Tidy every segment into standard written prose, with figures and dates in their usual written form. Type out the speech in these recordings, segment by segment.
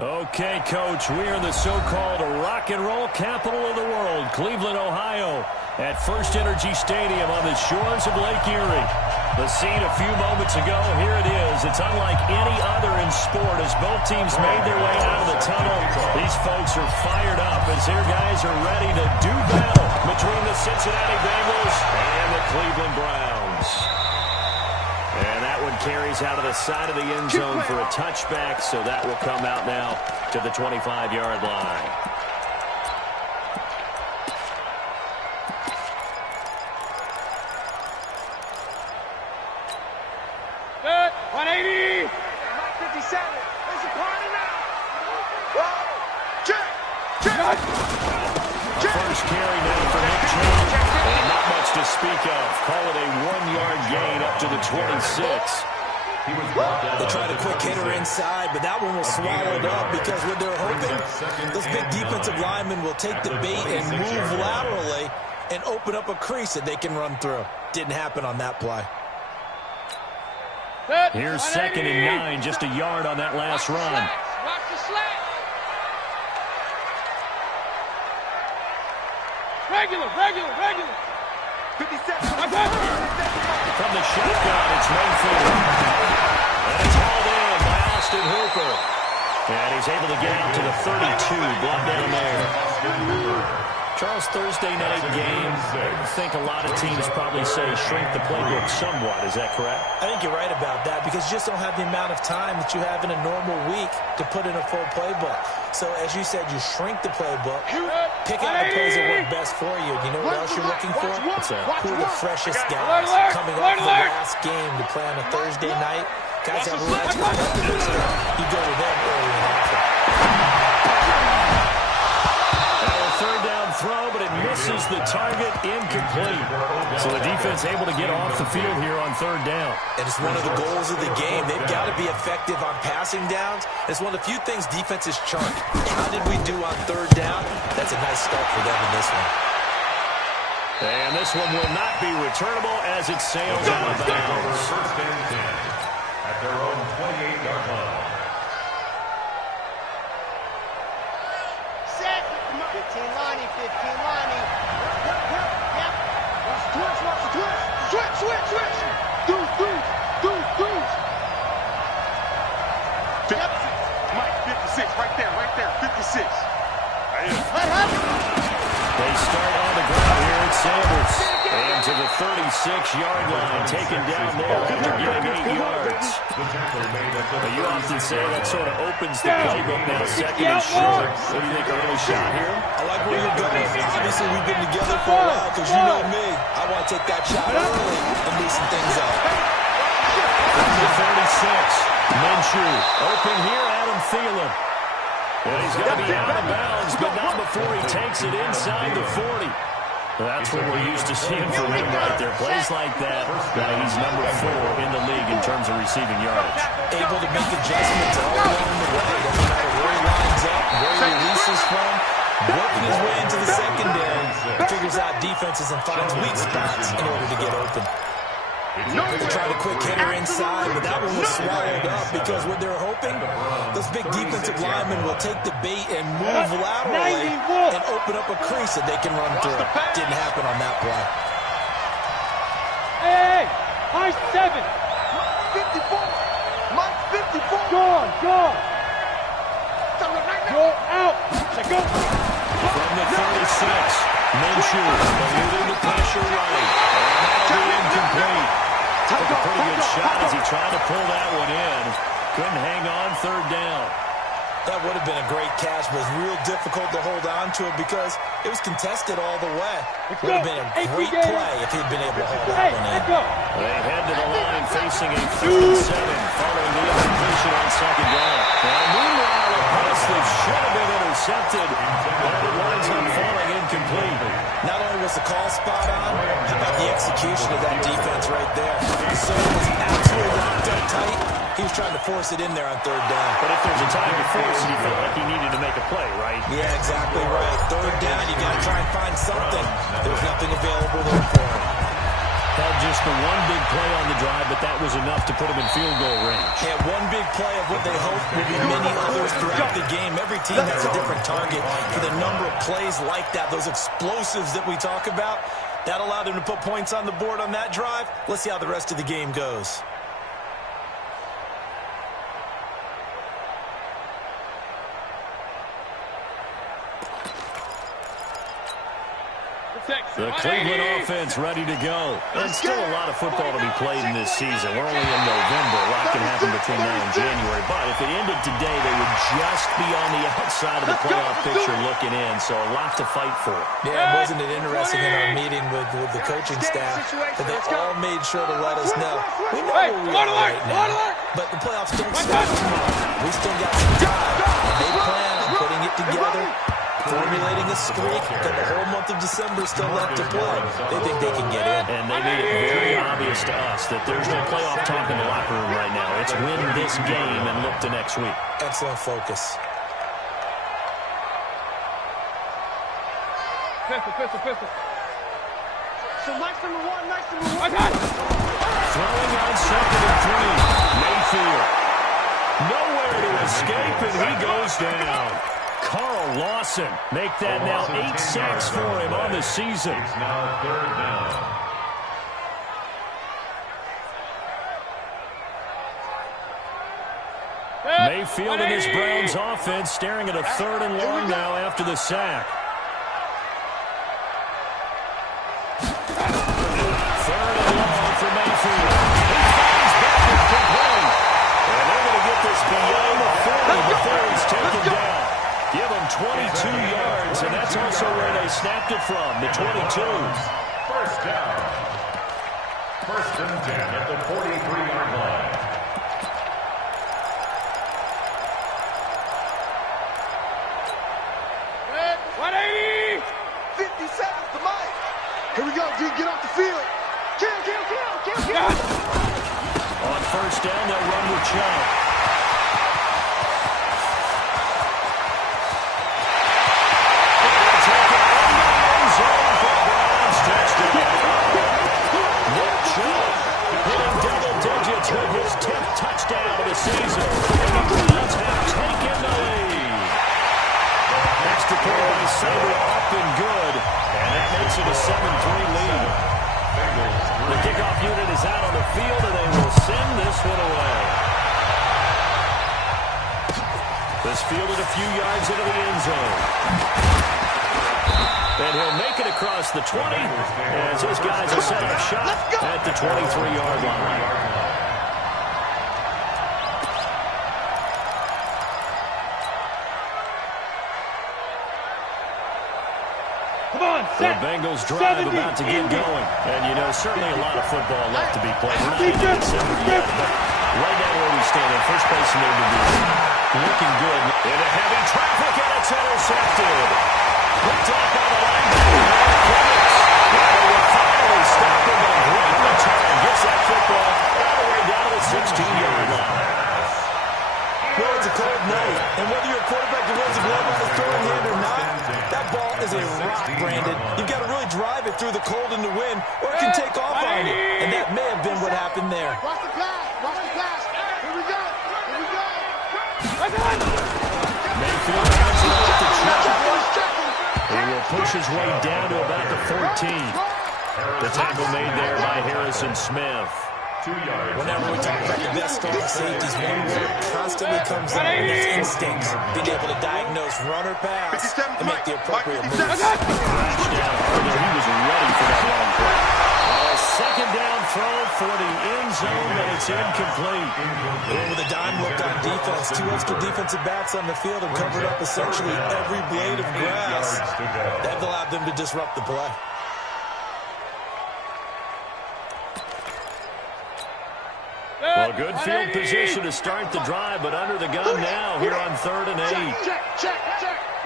Okay, Coach, we are in the so-called rock and roll capital of the world, Cleveland, Ohio, at First Energy Stadium on the shores of Lake Erie. The scene a few moments ago, here it is. It's unlike any other in sport as both teams made their way out of the tunnel. These folks are fired up as their guys are ready to do battle between the Cincinnati Bengals and the Cleveland Browns. And that one carries out of the side of the end zone for a touchback, so that will come out now to the 25-yard line. Good. 180. 57. There's a party now. Check. First carry now for Nick Chubb. And not much to speak of. Call it a 1-yard gain up to the 26. They tried a quick hitter inside, but that one was swallowed up because what they're hoping, those big defensive linemen will take the bait and move laterally and open up a crease that they can run through. Didn't happen on that play. Here's 2nd and 9, just a yard on that last run. Watch the slant. Regular. 57. From the shotgun, it's Mayfield. And it's hauled in by Austin Hooper. And he's able to get out to the 32, brought down there. Charles, Thursday night game, I think a lot of teams probably say shrink the playbook somewhat. Is that correct? I think you're right about that because you just don't have the amount of time that you have in a normal week to put in a full playbook. So, as you said, you shrink the playbook, pick out the plays that work best for you. You know what else you're looking for? Who are the freshest guys coming off the last game to play on a Thursday night? Guys have a lot of time after this game. You go to them early and often. Third down throw, but it misses the target, incomplete. So the defense able to get off the field here on third down. And it's one of the goals of the game. They've got to be effective on passing downs. It's one of the few things defenses chart. How did we do on third down? That's a nice start for them in this one. And this one will not be returnable as it sails out of bounds. First and 10 at their own 28-yard line. 15 Lonnie. Yep. Watch the twist. Switch. Deuce. Yep. Mike, 56, right there, 56. They start on the ground here at Sanders. And to the 36-yard line, taken down there after getting 8 yards. But you often say that sort of opens the playbook now, 2nd and short. What do you think, early shot here? I like where you're going. Obviously, we've been together for a while because you know me. I want to take that shot early and loosen things up. From the 36, Minshew. Open here, Adam Thielen. And he's going to be out of bounds, but not before he takes it inside the 40. That's what we're used to seeing from him right there. Plays like that. He's number 4 in the league in terms of receiving yardage. Able to make adjustments all along the way. Doesn't matter where he lines up, where he releases from. Working his way into the secondary. Figures out defenses and finds weak spots in order to get open. They tried a quick hitter inside, but that one was swallowed up because what they're hoping, those big defensive linemen will take the bait and move laterally and open up a crease that they can run through. Didn't happen on that play. Hey, high 7. 54. Gone. Go out. Go. From the 36, Minshew eluding the pressure right. And that'll be incomplete. Took a pretty good shot as he tried to pull that one in. Couldn't hang on third down. That would have been a great catch, but it was real difficult to hold on to it because it was contested all the way. It would have been a great play if he'd been able to hold that one in. They head to the line facing a 3rd and 7 following the incompletion on 2nd down. And meanwhile, a pass that should have been intercepted, but it winds up falling incomplete. Not only was the call spot on, how about the execution of that defense right there? So it was absolutely locked up tight. He was trying to force it in there on 3rd down. But if there's a time to force it, he felt like he needed to make a play, right? Yeah, exactly right. 3rd down, you got to try and find something. There's nothing available there for him. Had just just the one big play on the drive, but that was enough to put them in field goal range. Yeah, one big play of what they hope will be many others throughout the game. Every team has a different target for the number of plays like that, those explosives that we talk about. That allowed them to put points on the board on that drive. Let's see how the rest of the game goes. The Cleveland offense ready to go. And still a lot of football to be played in this season. We're only in November. A lot can happen between now and January. But if it ended today, they would just be on the outside of the playoff picture looking in. So a lot to fight for. Yeah, wasn't it interesting in our meeting with the coaching staff that they all made sure to let us know. We know where we are right now, but the playoffs don't start tomorrow. We still got some time. And they plan on putting it together, formulating a streak, got the whole month of December still left to play. They think they can get in. And they made it very obvious to us that there's no playoff talk in the locker room right now. It's win this game and look to next week. Excellent focus. Pistol. So nice number one. Throwing on 2nd and 3. Mayfield. Nowhere to escape, and he goes down. Carl Lawson make that now 8 sacks for him on the season. It's now 3rd down. Mayfield and his Browns offense staring at a 3rd and long now after the sack. 3rd and long for Mayfield. He finds Beckham complete. And they're going to get this beyond the 40 before he's taken down. Give him 22 yards, and that's also where they snapped it from, the 22. 1st down. 1st and 10 at the 43-yard line. Here we go, D. Get off the field. Kill. On 1st down, they'll run with Chubb. With his 10th touchdown of the season. And the Browns have taken the lead. Extra point by Sabre up and good. And that makes it a 7-3 lead. The kickoff unit is out on the field, and they will send this one away. This fielded a few yards into the end zone. And he'll make it across the 20 as his guys will set up shop at the 23-yard line. The Bengals drive about to get going. And, you know, certainly a lot of football left to be played. We're not even in December yet, but right now where we stand in first place in their division. Looking good. Into heavy traffic, and it's intercepted. Picked off by the linebacker. And they will finally stop him, but a great return. Gets that football all the way down to the 16-yard line. Well, it's a cold night, and whether you're a quarterback who runs a glove on his throwing hand or not, that ball is a rock, Brandon. You've got to really drive it through the cold and the wind, or it can take off on you. And that may have been what happened there. Watch the pass. Here we go. Mayfield comes it up to Chubb. He will push his way down to about the 14. The tackle made there by Harrison Smith. 2 yards. Whenever we talk about the best strong safeties, one word constantly comes out, and that's instincts. Being able to diagnose run or pass and make the appropriate moves. He was ready for that long play. A 2nd down throw for the end zone, but it's incomplete. With a dime look on defense, 2 extra defensive backs on the field and covered up essentially every blade of grass. That allowed them to disrupt the play. Well, good field position to start the drive, but under the gun now here on 3rd and 8. Check.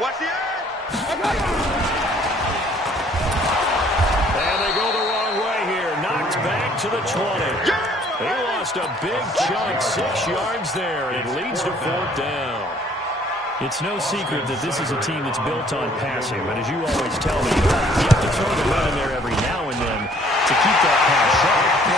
Watch the eye. And they go the wrong way here. Knocked back to the 20. He lost a big chunk, 6 yards there, and it leads to 4th down. It's no secret that this is a team that's built on passing, but as you always tell me, you have to throw the run in there every now and then to keep that pass sharp.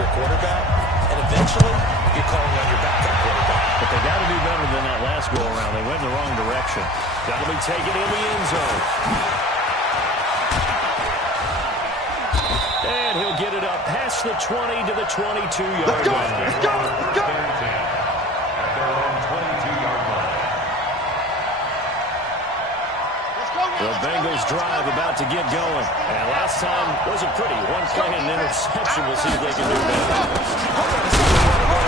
your quarterback, and eventually you're calling on your backup quarterback. But they got to do better than that last go-around. They went in the wrong direction. That'll be taken in the end zone. And he'll get it up past the 20 to the 22-yard line. Let's go! At their own 22-yard line. The Bengals drive about to get going. And last time wasn't pretty. One play and an interception. We'll see if they can do better.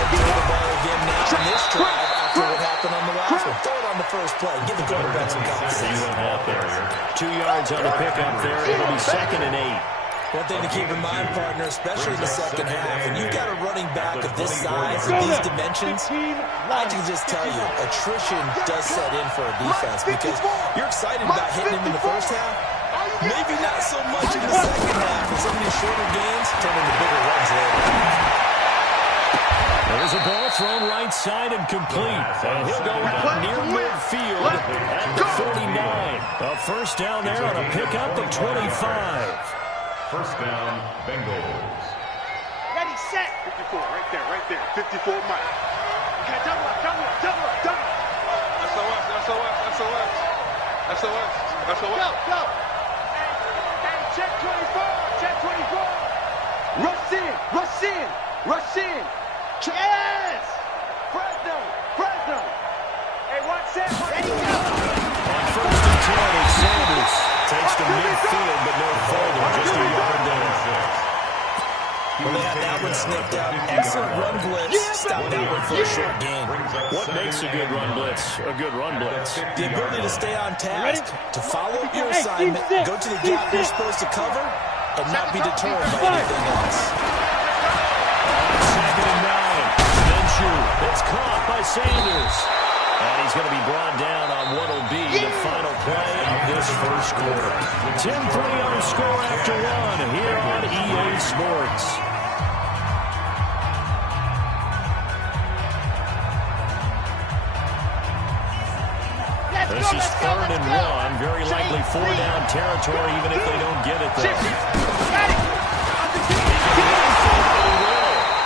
Throw the ball again now in this drive after what happened on the last one. Throw it on the first play. Give the quarterback some confidence. See what happens. 2 yards on the pickup there. It'll be 2nd and 8. One thing to keep in mind, partner, especially in the second half, when you've got a running back of this size and these dimensions, I can just tell you, attrition does set in for a defense because you're excited about hitting him in the first half. Maybe not so much in the second half, and some of these shorter gains turn into bigger runs later. There's a ball thrown right side and complete. And he'll go out near midfield at the 49. A first down there on a pickup of 25. First down, Bengals. Ready, set. 54, right there. 54 Mike. Okay, double up. SOS. Go. And check 24. Rush in. Yes. Fresno. Hey, watch that. Ready, go. On first and 10, it's Sanders. Takes to midfield, but no further. Just a yard down. Well, they had that one snipped out. Excellent run blitz. Stop that one for a short gain. What makes a good run blitz a good run blitz? The ability to stay on task, to follow up your assignment, go to the gap you're supposed to cover, and not be deterred by anything else. On 2nd and 9, Minshew. It's caught by Sanders. And he's going to be brought down on what will be the final play of this first quarter. 10-3 on the score after 1 here on EA Sports. This is 3rd and 1. Very likely 4-down territory even if they don't get it there.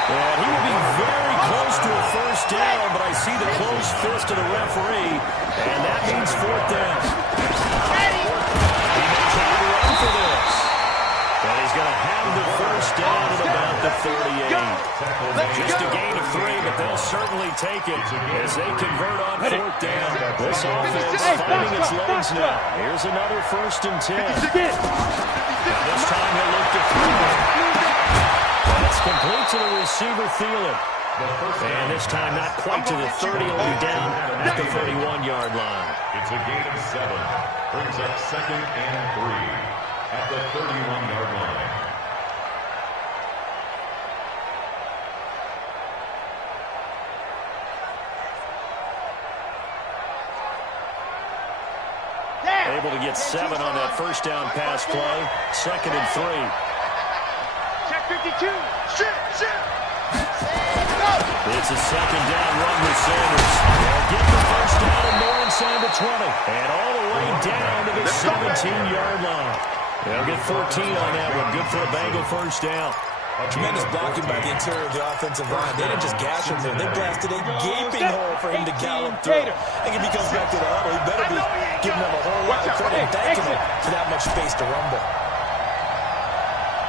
And he will be very close to a first down, but I see the closed fist of the referee, and that means 4th down. He may try to run for this, but he's going to have the first down at about the 38. Just a gain of 3, but they'll certainly take it as they convert on 4th down. This offense finding its legs now. Here's another 1st and 10. Now this time he'll look to throw. It's complete to the receiver, Thielen. And this time not quite to the 30, only down at the 31-yard line. It's a gain of 7. Brings up 2nd and 3 at the 31-yard line. Able to get 7 on that first down pass play. 2nd and 3. Check 52. It's a 2nd down run with Sanders. They'll get the first down and more inside the 20. And all the way down to the 17-yard line. They'll get 14 on that one. Good for a Bengal first down. Tremendous blocking by the interior of the offensive line. They didn't just gash him there. They blasted a gaping hole for him to gallop through. I think if he comes back to the huddle, he better be giving them a whole lot of credit and thanking him for that much space to rumble.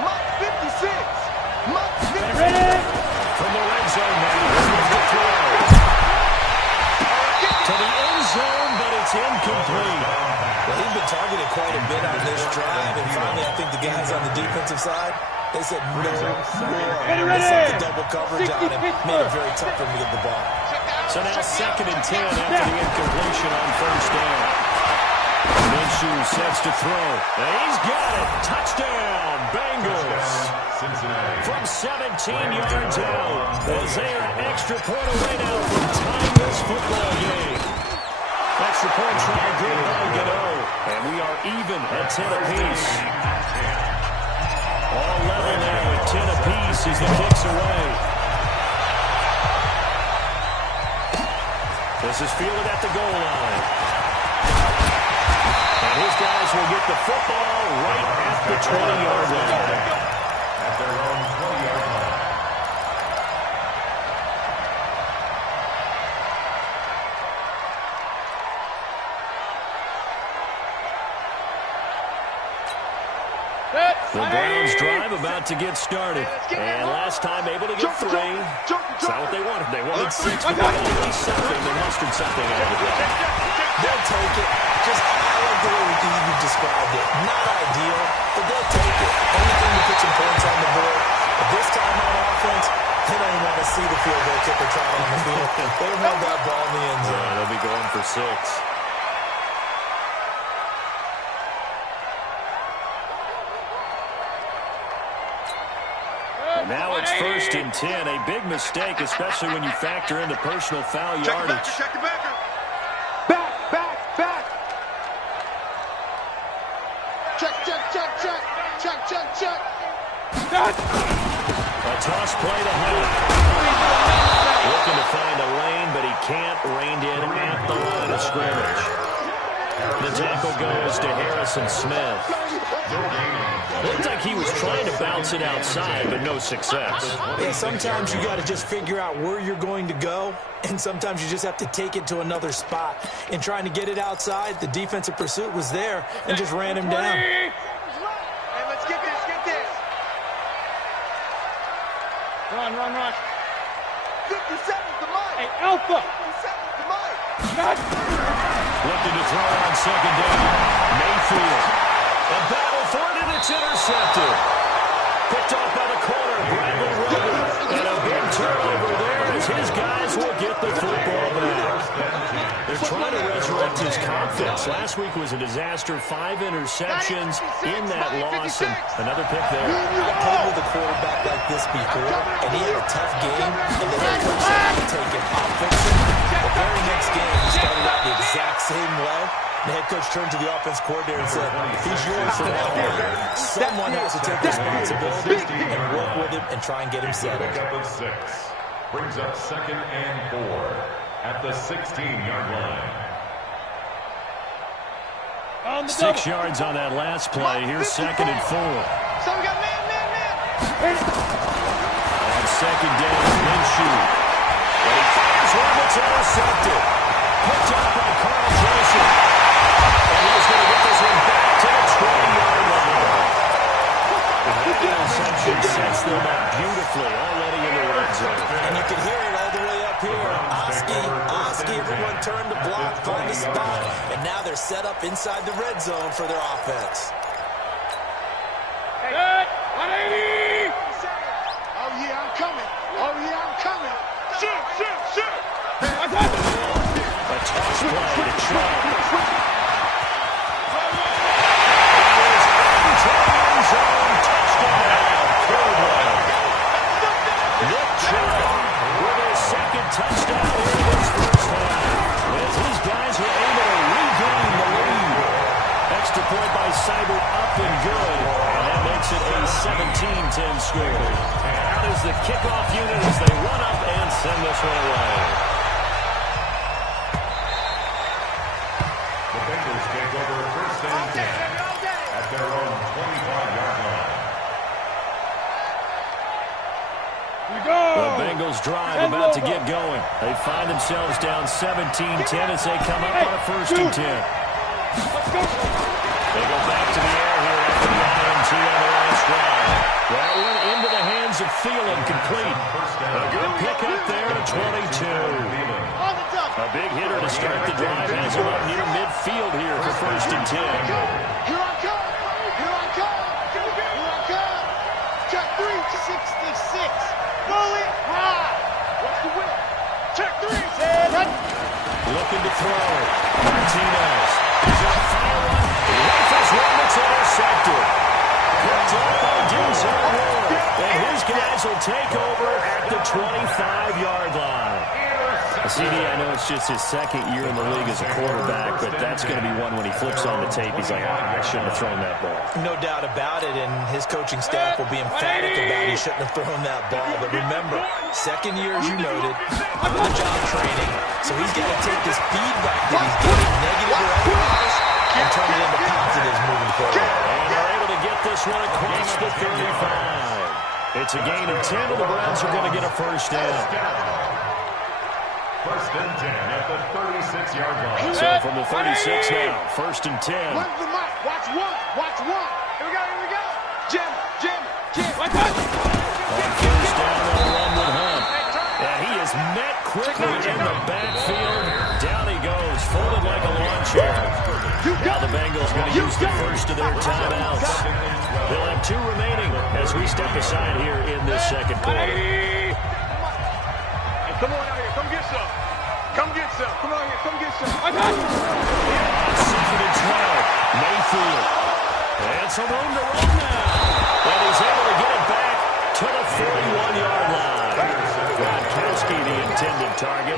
Mike 56. From the red zone now, here's the throw. To the end zone, but it's incomplete. Well, he's been targeted quite a bit on this drive, and finally I think the guys on the defensive side, they said no more. They set the double coverage on him, made it very tough for him to get the ball. So now 2nd and 10 after the incompletion on first down. Minshew sets to throw. And he's got it. Touchdown, Bengals. Cincinnati. From 17 yards out. As they are an extra point away now from tying this football game. Extra point try good by Gano. And we are even at 10 apiece. All level now at 10 apiece as the kicks away. This is fielded at the goal line. And his guys will get the football right at the 20-yard line. At their own 20-yard line. The Browns drive about to get started. And last time able to get 3. It's not what they wanted. They wanted 6, but they got at least something. They mustered something out of it. They'll take it. Just, I like the way you described it. Not ideal, but they'll take it. Anything to put some points on the board. But this time on offense, they don't even want to see the field goal kicker try on the field. They want that ball in the end zone. Yeah, they'll be going for 6. And now it's 1st and 10. A big mistake, especially when you factor in the personal foul yardage. Check it back. Back. Check. A toss play to Hunt. Looking to find a lane, but he can't. Reined in at the line of scrimmage. The tackle goes to Harrison Smith. Looked like he was trying to bounce it outside, but no success. Hey, sometimes you got to just figure out where you're going to go, and sometimes you just have to take it to another spot. In trying to get it outside, the defensive pursuit was there and just ran him down. Hey, let's get this. Run. 57's the mic. Hey, Alpha. 57's the mic. Looking to throw on 2nd down. Mayfield. A battle for it, and it's intercepted. Picked off by the corner, Bradley Roby. And a big turnover there as his guys will get the football back. They're trying to resurrect his confidence. Last week was a disaster. 5 interceptions in that loss, and another pick there. I played with a quarterback like this before, and he had a tough game, and the head coach said, I'll take it. I'll fix it. The very next game, he started out the exact same way. The head coach turned to the offense coordinator and said, he's yours from now on. Someone has to take responsibility and work with him and try and get him settled. Up at 6. Brings up 2nd and 4 at the 16-yard line. 6 yards on that last play. Here's 2nd and 4. So we got man. On 2nd down, Minshew. And he fires one that's intercepted. Picked up by Carl Joseph. And he's going to get this one back to the 20-yard line. That interception sets them up beautifully already in the red zone. And you can hear it all the way up here. Oski, everyone turned to block, find a spot, and now they're set up inside the red zone for their offense. Hey, 180. Oh, yeah, I'm coming. Shoot. A toss play to Chubb. Nick Chubb with his 2nd touchdown in this first half. As his guys were able to regain the lead. Extra point by Seibert up and good. And that makes it a 17-10 score. Out is the kickoff unit as they run up and send this one away. The Bengals take over 1st and 10 at their own 25-yard line. The Bengals drive about to get going. They find themselves down 17-10 as they come up on a 1st and 10. They go back to the air here after the INT on the last drive. That one into the hands of Thielen, complete. A good pick up there at 22. A big hitter to start the drive as we're up near midfield here for 1st and 10. Here I come. Check 3, 66. Bullet high. What's the whip? Check 3. Looking to throw. Martinez. He's going to fire one. Rifles one that's intercepted. Picked up by Denzel Ward. And his guys will take over at the 25-yard line. CD, I know it's just his 2nd year in the league as a quarterback, but that's going to be one when he flips on the tape. He's like, I shouldn't have thrown that ball. No doubt about it, and his coaching staff will be emphatic about he shouldn't have thrown that ball. But remember, 2nd year, as you noted, under the job training, so he's got to take this feedback that he's getting, negative or otherwise, and turn it into positives moving forward. And they're able to get this one across the 35. It's a gain of 10, and the Browns are going to get a 1st down. 1st and 10 at the 36-yard line. So from the 36 now, 1st and 10. Where's the mic? Watch one. Here we go. in the backfield. Down he goes, folded like a lawn chair. Now the Bengals going to use the first of their timeouts. They'll have 2 remaining as we step aside here in this second quarter. Hey, come on out here. Come get some. Come get some. Come on here. Come get some. I got you. 2nd and 12. Mayfield. And some room to run now. And he's able to get it back to the 41-yard line. Gronkowski, the intended target.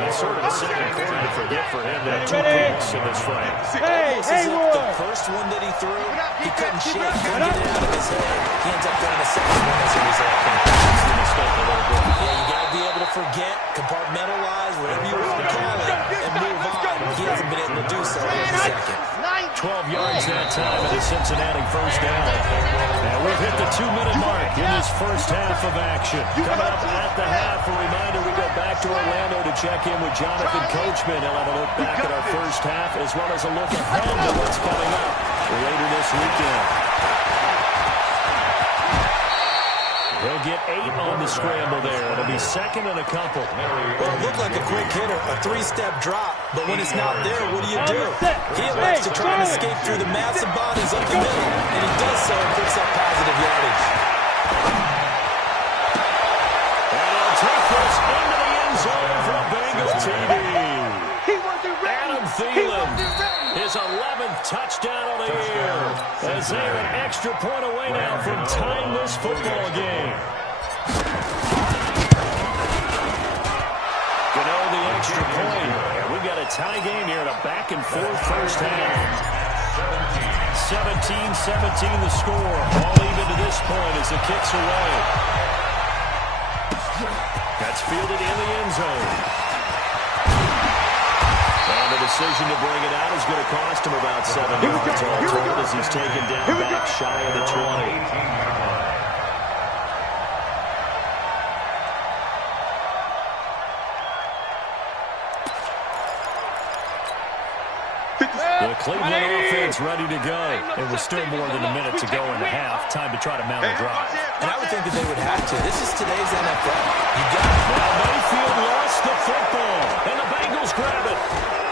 That's sort of a second quarter to forget for him. There are 2 picks in this fight. Almost as if the first one that he threw, he couldn't shake, couldn't get it out of his head. He ends up throwing a second one as a result. That's the mistake a little bit. Yeah, you got to be able to forget, compartmentalize, whatever you want to call it, and move on. He hasn't been able to do so in the second. 12 yards that time in the Cincinnati first down. And we've hit the 2-minute mark in this first half of action. Coming up at the half, a reminder we go back to Orlando to check in with Jonathan Coachman. He'll have a look back at our first half as well as a look ahead to what's coming up later this weekend. He'll get 8 on the scramble there. It'll be 2nd and a couple. Well, it looked like a quick hitter, a 3-step drop, but when it's not there, what do? He elects to try and escape through the massive bodies up the middle, and he does so and picks up positive yardage. And he'll take this into the end zone for a Bengal TD. Adam Thielen, his 11th touchdown of the year, as they're an extra point away now from tying this football game. You know, the extra point, and we've got a tie game here in a back-and-forth first half. 17-17 the score, all even to this point as it kicks away. That's fielded in the end zone. And the decision to bring it out is going to cost him about 7 yards all told as he's taken down back shy of the 20. The Cleveland offense ready to go. And we're still more than a minute to go in the half. Time to try to mount a drive. And I would think that they would have to. This is today's NFL. You got it. Now Mayfield lost the football. And the Bengals grab it.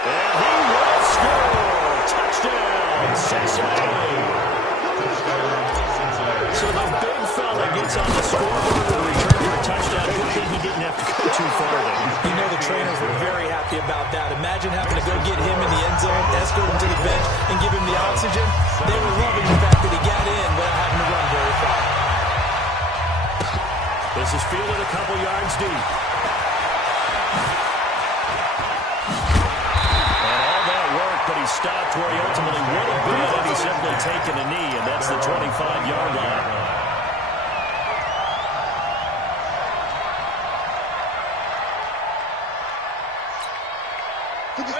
And he will score. Touchdown, Cincinnati. So the big fella gets on the scoreboard and return for a touchdown. Good thing he didn't have to go too far there. You know the trainers were very happy about that. Imagine having to go get him in the end zone, escort him to the bench, and give him the oxygen. They were loving the fact that he got in without having to run very far. This is fielded a couple yards deep. And all that work, but he stopped where he ultimately would have been had he simply taken a knee, and that's the 25-yard line.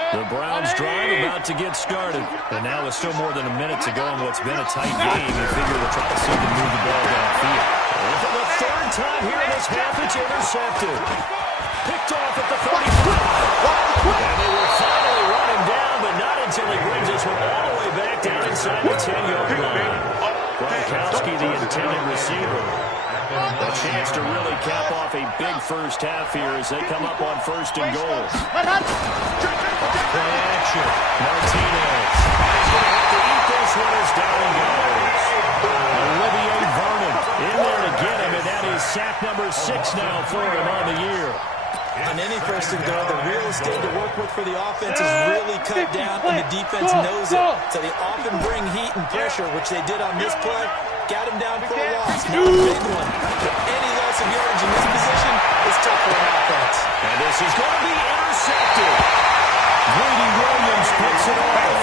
The Browns drive about to get started. And now with still more than a minute to go in what's been a tight game, you figure they'll try to see them move the ball downfield. And for the 3rd time here in this half, it's intercepted. Picked off at the 45. And they will finally run him down, but not until he brings this one all the way back down inside the 10-yard line. Gronkowski, the intended receiver. A chance to really cap off a big first half here as they come up on 1st and goal. Play action. Martinez. He's going to have to eat this one as down and goes. Olivier Vernon in there to get him, and that is sack number 6 now for him on the year. On any 1st and goal, the real estate to work with for the offense is really cut down, and the defense knows it. So they often bring heat and pressure, which they did on this play. Got him down for a loss. Not a big one. But any loss of yardage in this position is tough for an offense. And this is going to be intercepted. Greedy Williams picks it off.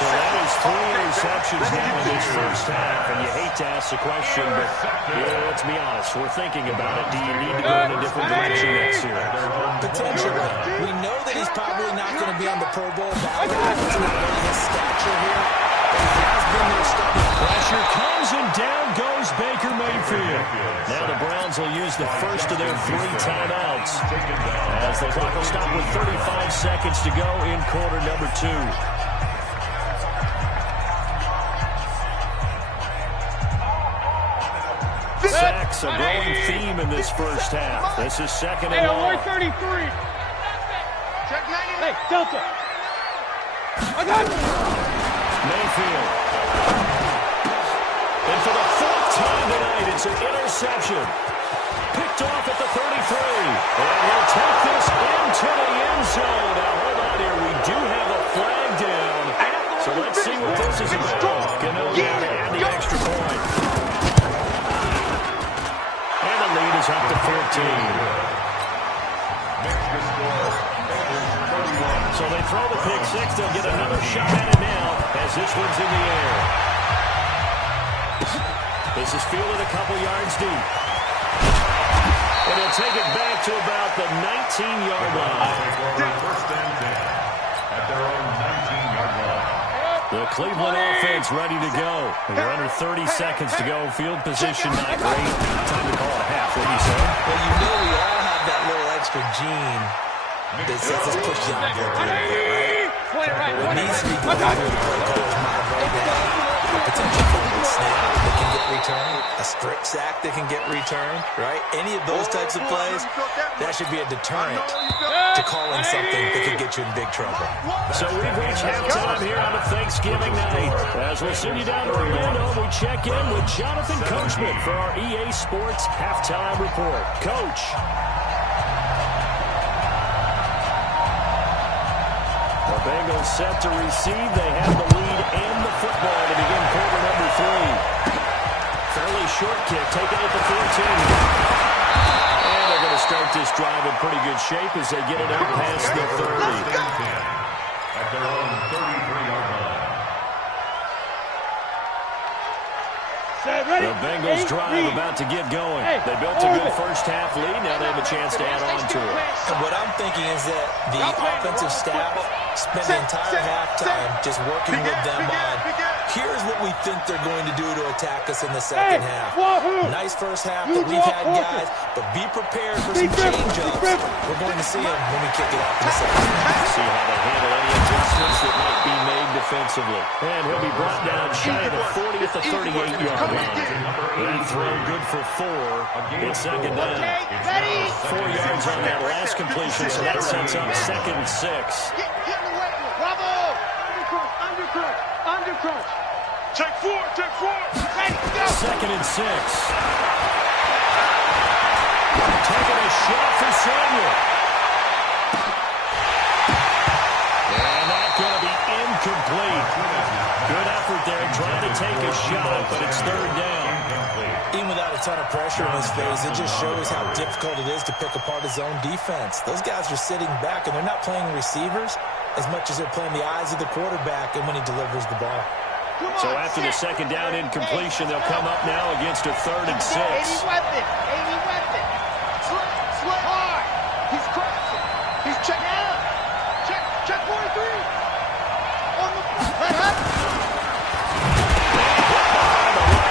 So that is 3 interceptions now in this first half. And you hate to ask the question, but let's be honest. We're thinking about it. Do you need to go in a different direction next year? Potentially. We know that he's probably not going to be on the Pro Bowl ballot because of his stature here. But he has been there starting. Pressure comes and down goes Baker Mayfield. Now the Browns will use the first of their 3 timeouts as the clock will stop with 35 seconds to go in quarter number 2. sacks, a growing theme in this first half. This is second and long. 133. Check 90. Hey, Delta. I got it. Mayfield. And for the fourth time tonight, it's an interception. Picked off at the 33. And he'll take this into the end zone. Now, hold on here. We do have a flag down. So let's see what this is about. Gano down to add the extra point. And the lead is up to 14. So they throw the pick six. They'll get another shot at it now as this one's in the air. This is fielded a couple yards deep. And he'll take it back to about the 19-yard line. First and 10 at their own 19-yard line. The Cleveland offense ready to go. They're under 30 seconds to go. Field position not great. Time to call it a half. What do you say? Well, you know we all have that little extra gene that says let's push the envelope a little bit, right? What needs to be going through the play caller's mind right now, a potential forward snap that can get returned, a strip sack that can get returned, right? Any of those types of plays, that should be a deterrent to calling something that could get you in big trouble. So we've reached halftime here on a Thanksgiving night. As we'll send you down to Orlando, we check in with Jonathan Coachman for our EA Sports Halftime Report. Coach. The Bengals set to receive. They have the lead and the football to begin quarter number 3. Fairly short kick, taken at the 14. And they're going to start this drive in pretty good shape as they get it out past the 30. At their own 33-yard line. The Bengals drive about to get going. They built a good first half lead. Now they have a chance to add on to it. And what I'm thinking is that the offensive staff spent the entire halftime just working with them on here's what we think they're going to do to attack us in the second half. Nice first half that we've had, guys, but be prepared for some change-ups. We're going to see them when we kick it off in the second half. See how they handle any adjustments that might be made defensively. And he'll be brought down shy of the 40 at the 38-yard line. That throw good for 4. It's second down. 4 yards on that last completion, so that sets up second and 6. Bravo! Under crunch. Check 4. Ready, go! Second and 6. Taking a shot for Samuel. And that's going to be incomplete. Good effort there, trying to take a shot, but it's third down. Even without a ton of pressure in his face, it just shows how difficult it is to pick apart his own defense. Those guys are sitting back, and they're not playing receivers as much as they're playing the eyes of the quarterback and when he delivers the ball. So after the second down incompletion, they'll come up now against a third and 6. 80 weapon. Slip hard. He's crossing. He's check down. Check 43. On the right up.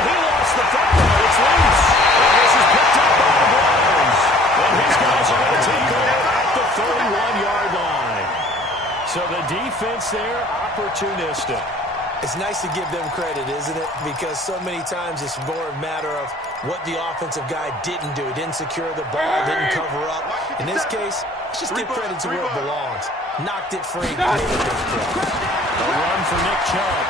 He lost the football. It's loose. And this is picked up by the Browns. And his guys are going to take over at the 31-yard line. So the defense there, opportunistic. It's nice to give them credit, isn't it? Because so many times it's more a matter of what the offensive guy didn't do. He didn't secure the ball, didn't cover up. In this case, let's just give credit to where it belongs. Knocked it free. Made a big play. A run for Nick Chubb.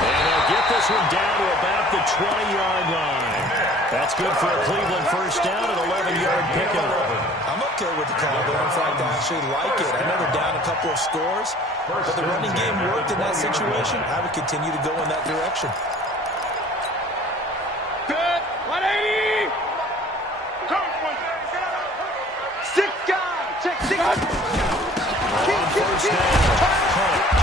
And they'll get this one down to about the 20-yard line. That's good for a Cleveland first down, an 11-yard pickup. I'm okay with the call there. In fact, I actually like it. I know they're down a couple of scores, but the running game worked in that situation. I would continue to go in that direction. Good. 180. Six guys. Check 6. First down.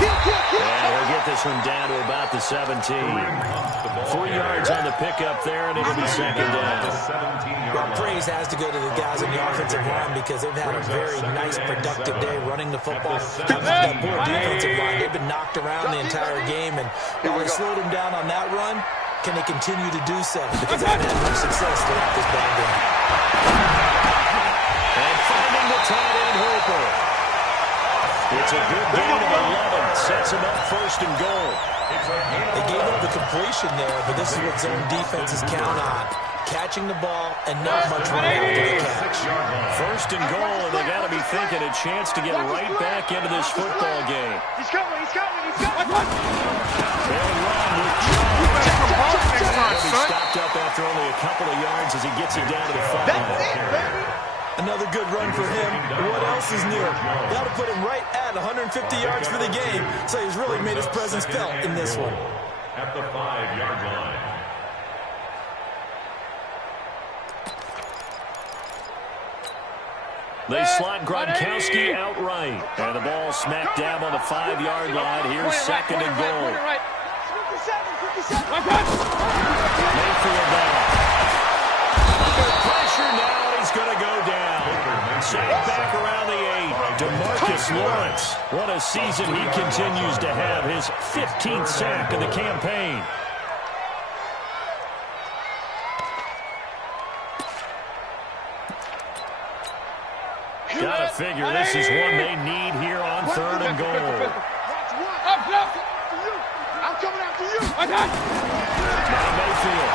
And he'll get this one down to about the 17. 3 yards on the pickup there, and it'll be second down. Well, praise has to go to the guys on the offensive line because they've had a very nice, productive day running the football. That poor defensive line, they've been knocked around the entire game, and while they slowed them down on that run, can they continue to do so? Because they've had much success throughout this ball game. And finding the tight end Hooper. It's a good gain of 11. Sets him up first and goal. They gave up the completion there, but this is what zone defenses count on. Catching the ball and not much run after the catch. First and goal, and they got to be thinking a chance to get right back into this football game. He's coming, he's coming, he's coming. They'll run with He'll be stopped up after only a couple of yards as he gets it down to the 5. That's it, baby. Another good run for him. What else is new? That'll put him right at 150 yards for the game, so he's really made his presence felt in this one. At the 5-yard line. They slot Gronkowski outright. And the ball smack dab on the 5-yard line. Here's second and goal. 57. Mayfield down. Under pressure now, he's going to go down. Sacked back around the 8. DeMarcus Lawrence. What a season he continues to have. His 15th sack of the campaign. Gotta figure this is one they need here on third and goal. I'm coming after you. Now Mayfield.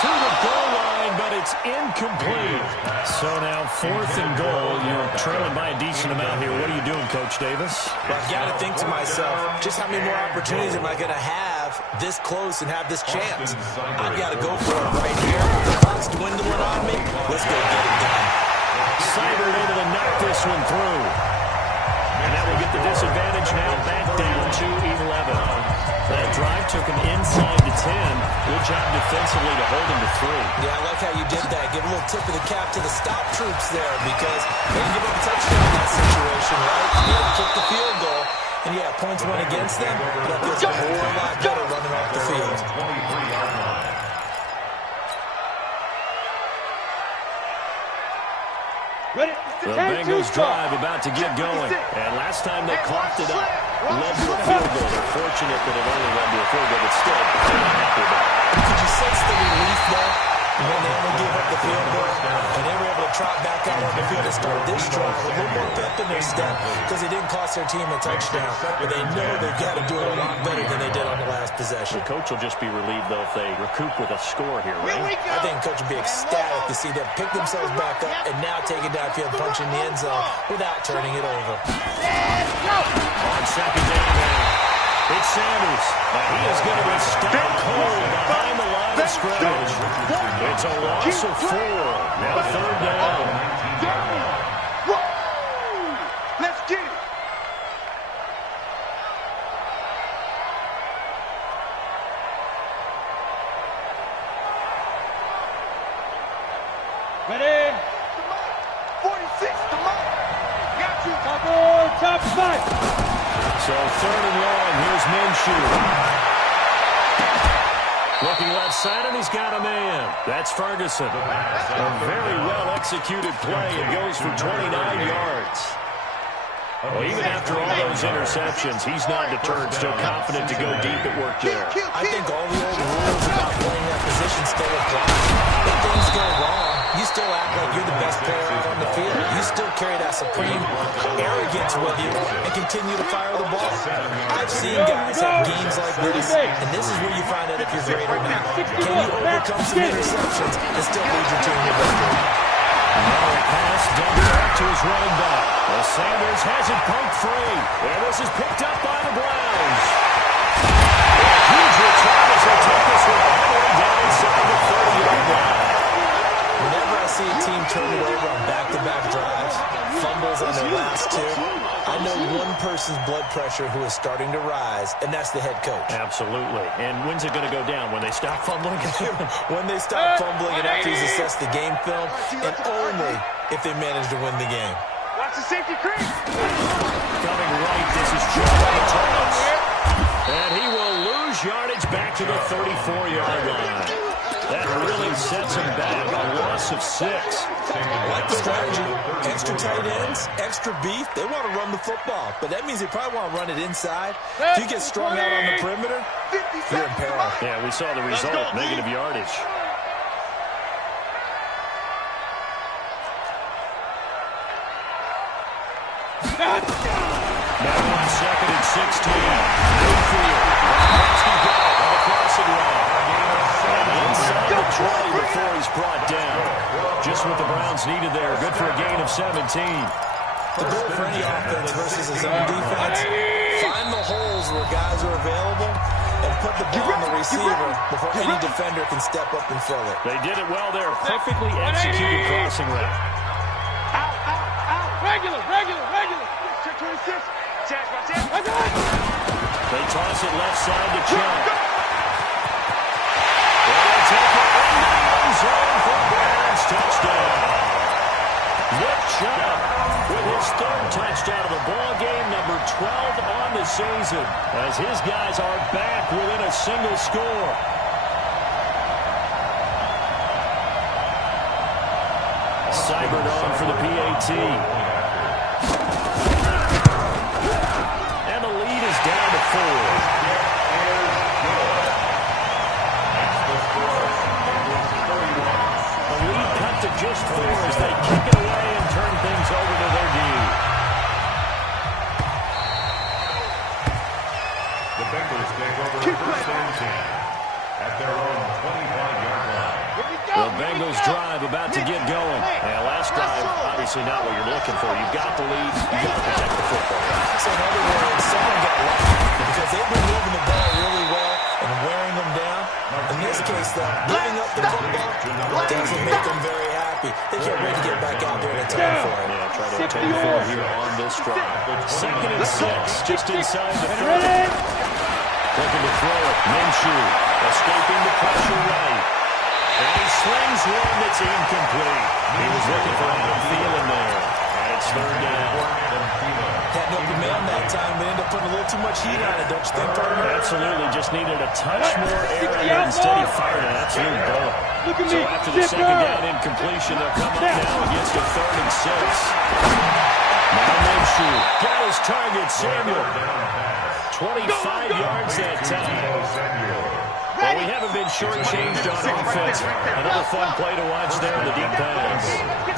To the goal line, but it's incomplete. So now fourth and goal. You're trailing by a decent amount here. What are you doing, Coach Davis? Well, I've got to think to myself, just how many more opportunities am I going to have this close and have this chance? I've got to go for it right here. The clock's dwindling on me. Let's go get it done. Seibert able to knock this one through. And that will get the disadvantage now back down to 11. That drive took him inside the 10. Good job defensively to hold him to 3. Yeah, I like how you did that. Give a little tip of the cap to the stop troops there because they didn't give up a touchdown in that situation, right? They had to kick the field goal. And yeah, points went against them, but that feels a whole lot better running off the field. 23-yard line. The Bengals drive about to get going. And last time they coughed it up, led to a field goal. They're fortunate that it only led to a field goal, but still, they're not happy about it. Could you sense the relief there when they only gave up the field goal? And they were able to trot back out on the field and start this drive with a little more pep in their step because it didn't cost their team a touchdown. But they know they've got to do it a lot better than they did on the last possession. The coach will just be relieved, though, if they recoup with a score here, right? I think coach will be ecstatic to see them pick themselves back up and now take it downfield, punch in the end zone without turning it over. On second down now, it's Sanders. He is going to be stone cold behind the line of scrimmage. It's a loss of 4. Now third down. Let's get it. Ready? 46, come on. Got you. Top 5. So third and long, here's Minshew. Looking left side, and he's got a man. That's Ferguson. A very well-executed play. It goes for 29 yards. Well, even after all those interceptions, he's not deterred, still confident to go deep at work there. I think all the old rules about playing that position still apply. When things go wrong, you still act like you're the best player out on the field. You still carry that supreme arrogance with you and continue to fire the ball. I've seen guys have games like this, and this is where you find out if you're great or not. Can you overcome some interceptions and still lead your team to victory? Another pass dumped back to his running back. Well, Sanders has it pumped free. And this is picked up by the Browns. Huge return as they take this one all the way down inside the 30-yard line. Whenever I see a team turn it over on back-to-back drives, fumbles on their last 2, I know one person's blood pressure who is starting to rise, and that's the head coach. Absolutely. And when's it going to go down? When they stop fumbling? When they stop fumbling and after he's assessed the game film, and only if they manage to win the game. Watch the safety creep. Coming right, this is Jordan Thomas. And he will lose yardage back to the 34-yard line. That really sets him back, a loss of 6. I like the strategy. Extra tight ends, extra beef. They want to run the football, but that means they probably want to run it inside. If you get strung out on the perimeter, you're in peril. Yeah, we saw the result, negative yardage. Now on 2nd and Mayfield. On the crossing route. Inside the 20 before he's brought down. Just what the Browns needed there. Good for a gain of 17. The goal for any offense versus his own defense, find the holes where guys are available and put the ball on the receiver before any defender can step up and fill it. They did it well there. Perfectly executed crossing route. Out. Regular. Check 26. They toss it left side to Chubb. They'll take it into the end zone for Browns touchdown. Nick Chubb with his third touchdown of the ball game, number 12 on the season, as his guys are back within a single score. Seibert on for the PAT. And the lead is down to 4. The lead cut to just 4 as they kick it away and turn things over to their D. The Bengals take over first and 10 at their own 25-yard line. The Bengals drive about to get going. Yeah, last drive, obviously not what you're looking for. You've got the lead. You've got to protect the football. So in other words, someone got lucky because they've been moving the ball really well and wearing them down. In this case, though, giving up the football doesn't make them very happy. They can't wait to get back out there and atone for it. Yeah, try to atone for it here on this drive. 2nd and 6, just inside the 30. Looking to throw it. Minshew escaping the pressure right. And he slings one that's incomplete. He was looking for Adam Thielen there. And it's 3rd down. Had no command that time, but ended up putting a little too much heat on it, don't you think, partner? Absolutely. Just needed a touch more air in it. Instead, he fired an absolute bullet. So after the 2nd down incompletion, they'll come up now against a 3rd and 6. Now Minshew got his target, Samuel. 25 yards that time. Well, we haven't been shortchanged on offense. Another fun play to watch there in the deep pass.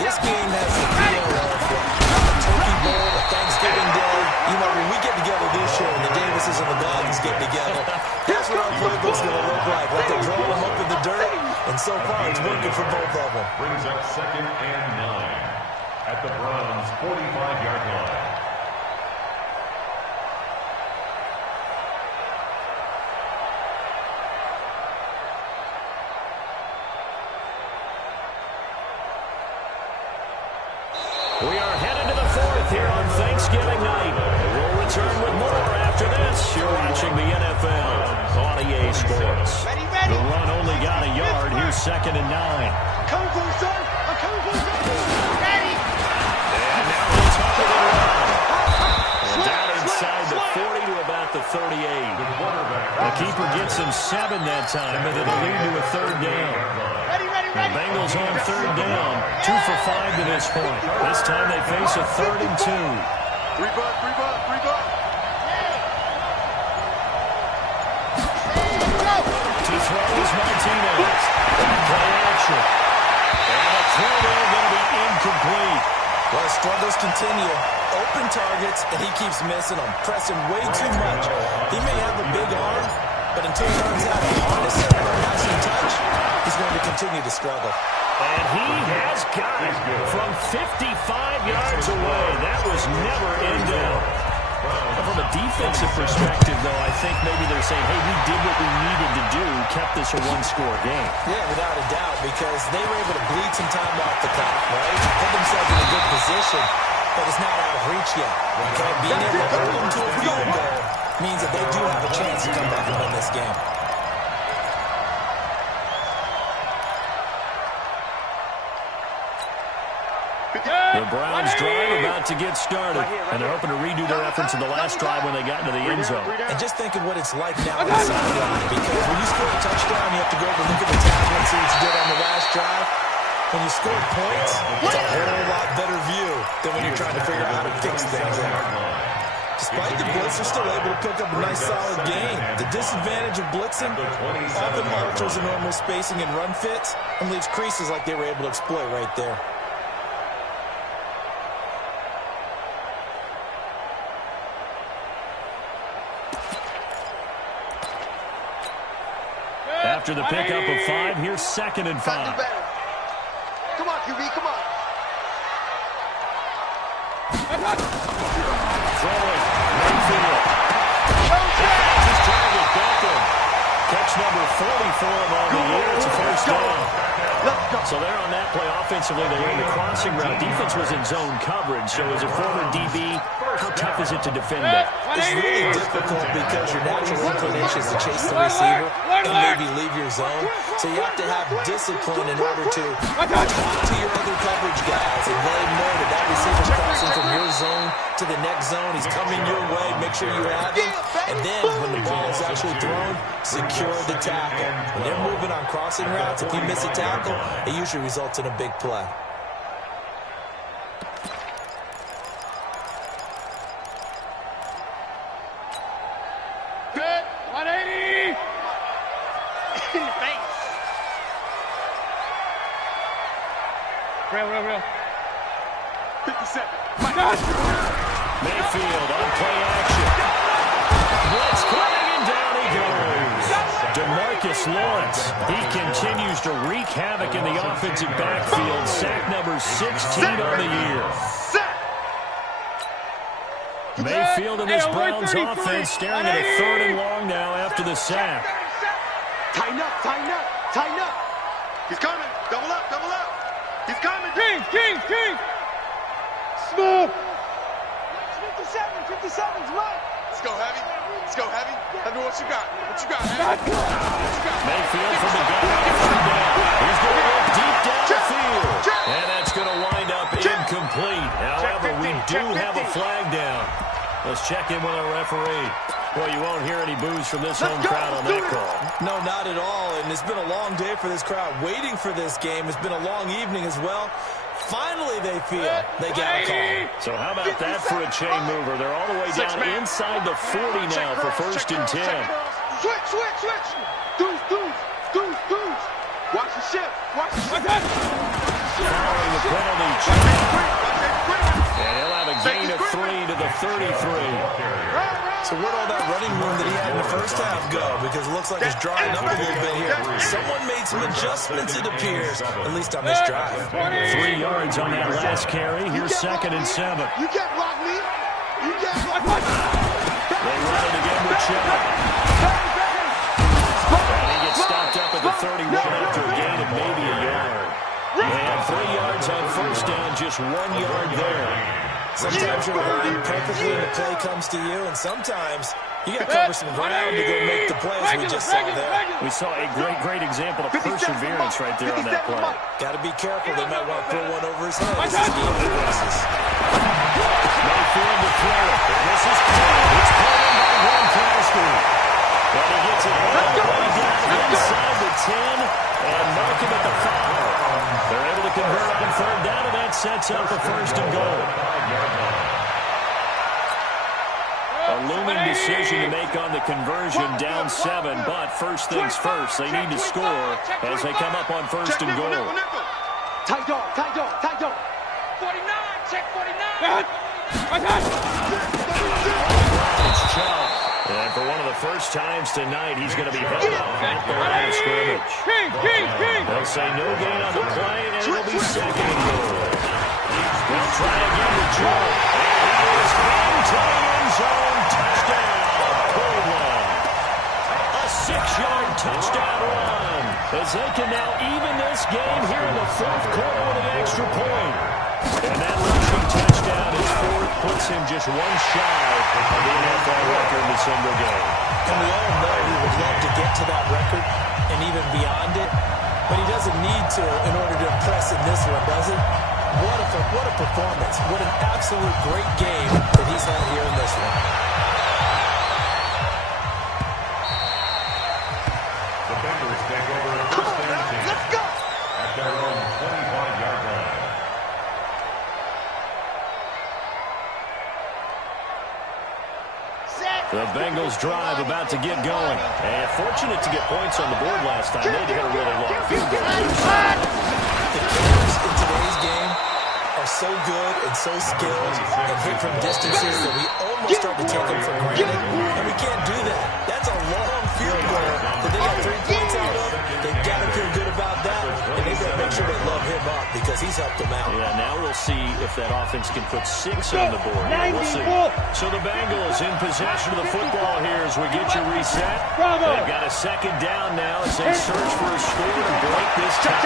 This game has the feel of a turkey bowl, a Thanksgiving day. You know, when we get together this year and the Davises and the Goggins get together, that's what our playbook's going to look like. Like they're throwing them up in the dirt, and so far it's working for both of them. Brings up 2nd and 9 at the Browns' 45-yard line. We are headed to the 4th here on Thanksgiving night. We'll return with more after this. You're watching the NFL on EA Sports. The run only got a yard. Here's 2nd and 9. I'm coming for you, son. I'm coming for you, son. Ready. And now he'll tuck it and run. And down inside the 40 to about the 38. The keeper gets him 7 that time, and it'll lead to a 3rd down. The Bengals on 3rd down, 2 for 5 to this point. This time they face a 3rd and 2. 3 buck. To throw is Martinez. Play action. And a throw there going to be incomplete. Well, struggles continue. Open targets, and he keeps missing them, pressing way too much. He may have a big arm, but until he learns how to harness it or have some touch, he's going to continue to struggle. And he has got it from 55 yards away. That was never in doubt. From a defensive perspective, though, I think maybe they're saying, hey, we did what we needed to do, kept this a one-score game. Yeah, without a doubt, because they were able to bleed some time off the clock, right? Put themselves in a good position, but it's not out of reach yet. Okay? Being able to hold them to a field goal means that they do have a chance to come back and win this game. The Browns drive about to get started, and they're hoping to redo their efforts in the last drive when they got into the end zone. And just think of what it's like now on the sideline, because when you score a touchdown, you have to go over and look at the tablet and see what you did on the last drive. When you score points, it's a whole lot better view than when you're trying to figure out how to fix things out. Despite the blitz, they're still able to pick up a nice solid gain. The disadvantage of blitzing often alters the normal spacing and run fits and leaves creases like they were able to exploit right there. After the pickup of 5, here's 2nd and 5. Gotta do better. Come on, QB, come on. Throwing. Mayfield. Just trying to get him. Catch number 44 on the year. It's a first down. So they're on that play offensively. They were in the crossing route. Defense was in zone coverage. So as a former DB, how tough is it to defend that? It's really difficult because your natural inclination is to chase the receiver and maybe leave your zone. So you have to have discipline in order to talk to your other coverage guys and let them know that that receiver's crossing from your zone to the next zone. He's coming your way. Make sure you have him. And then when the ball is actually thrown, secure the tackle. When they're moving on crossing routes, if you miss a tackle, it usually results in a big play. Good. 180. In your face. Real. 57. My God. Mayfield on play action. Blitz coming and down he goes. DeMarcus Lawrence. He continues to wreak havoc in the offensive backfield. Sack number 16 on the year. Mayfield in this Browns offense staring at a 3rd and long now after the sack. Tighten up, tighten up, tighten up. He's coming. Double up, double up. He's coming. King. Smooth. 57's right. Let's go heavy. Let's go heavy. Tell me what you got. What you got, heavy? What you got? Mayfield from the gun on 3rd down. He's going to look deep down the field. And that's going to wind up incomplete. However, we do have a flag down. Let's check in with our referee. Well, you won't hear any boos from this home crowd on that call. No, not at all. And it's been a long day for this crowd waiting for this game. It's been a long evening as well. Finally, they feel they got a call. So how about that for a chain mover? They're all the way down inside the 40 now for 1st and 10. Switch. Deuce. Watch the shift. Following the penalty. And he'll have a gain of 3 to the 33. So where'd all that running room that he had in the first half go? Because it looks like it's drying up a little bit here. Someone made some adjustments, it appears, at least on this drive. 3 yards on that last carry. Here's 2nd and 7. You can't block me. You can't block me. They run it again with Chubb. And he gets stopped up at the 31 after a gain of maybe a yard. And 3 yards on 1st down, just 1 yard there. Sometimes you're aligned perfectly and the play comes to you, and sometimes you got to cover some ground to go make the plays we just saw there. We saw a great example of perseverance right there on that play. Got to be careful. They might want to throw one over his head as this game progresses. Mayfield to throw it. This is caught. It's caught in by Gronkowski. But he gets it all the way down inside the 10 and mark him at the 5. They're able to convert on 3rd down, and that sets up a 1st and goal. A looming decision to make on the conversion, down 7, but first things first, they need to score as they come up on 1st and goal. Tight dog. 49, check 49. It's Chubb. And for one of the first times tonight, he's going to be held up at the line of scrimmage. They'll say no gain on the play, and it'll be 2nd and goal. They'll try again with Chubb. And he is into the end zone. Touchdown, Cleveland. A 6-yard touchdown run as they can now even this game here in the 4th quarter with an extra point. And that rushing touchdown is 4th, puts him just 1 shy of the NFL record in a single game. And we all know he would love to get to that record and even beyond it, but he doesn't need to in order to impress in this one, does he? What a performance. What an absolute great game that he's had here in this one. The Bengals take over 1st and 10. Let's go. At their own 25-yard line. The Bengals drive about to get going. And fortunate to get points on the board last time. They had to hit a really long field goal. The kickers in today's game are so good and so skilled and hit from distances that we almost start to take them for granted, and we can't do that. That's a long field goal that they got 3 points out of, helped them out. Yeah, now we'll see if that offense can put 6 on the board. We'll see. So the Bengals in possession of the football here as we get you reset. They've got a second down now as they search for a score to break this tie.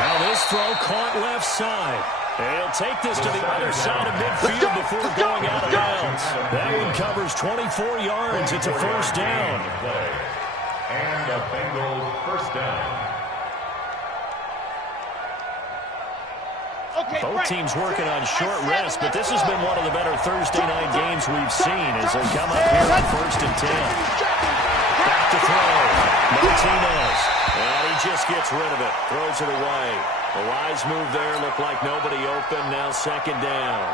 Now this throw caught left side. He'll take this to the other side of midfield before going out of bounds. That one covers 24 yards. It's a first down. And a Bengals first down. Both teams working on short rest, but this has been one of the better Thursday night games we've seen as they come up here on 1st and 10. Back to throw. Martinez. And he just gets rid of it. Throws it away. A wise move there. Looked like nobody open. Now second down.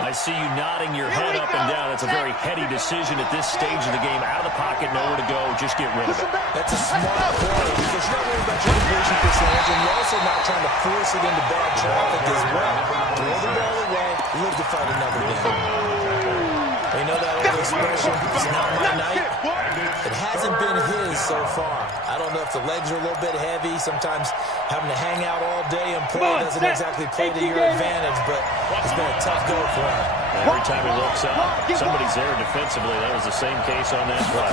I see you nodding your head up and down. It's a very heady decision at this stage of the game. Out of the pocket, nowhere to go. Just get rid of it. That's a smart play because you're not worried about your completion percentage, and you're also not trying to force it into bad traffic as well. Throw the ball away, live to fight another down. You know that old expression, it's not my night? It hasn't been his so far. I don't know if the legs are a little bit heavy. Sometimes having to hang out all day and play doesn't exactly play to your advantage, but it's been a tough go for him. Every time he looks up, somebody's there defensively. That was the same case on that play.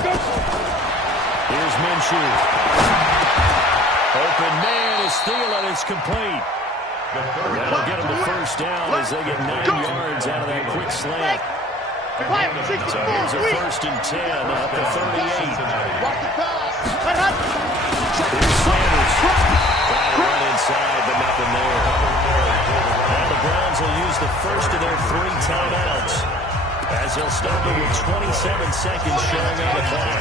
Here's Minshew. Open man is Thielen. It's complete. That'll get him the first down as they get 9 yards out of that quick slant. So here's a 1st and 10 up to 38. Here's Sanders. Trying to run inside, but nothing there. And the Browns will use the first of their 3 timeouts as they'll stop it with 27 seconds showing on the clock.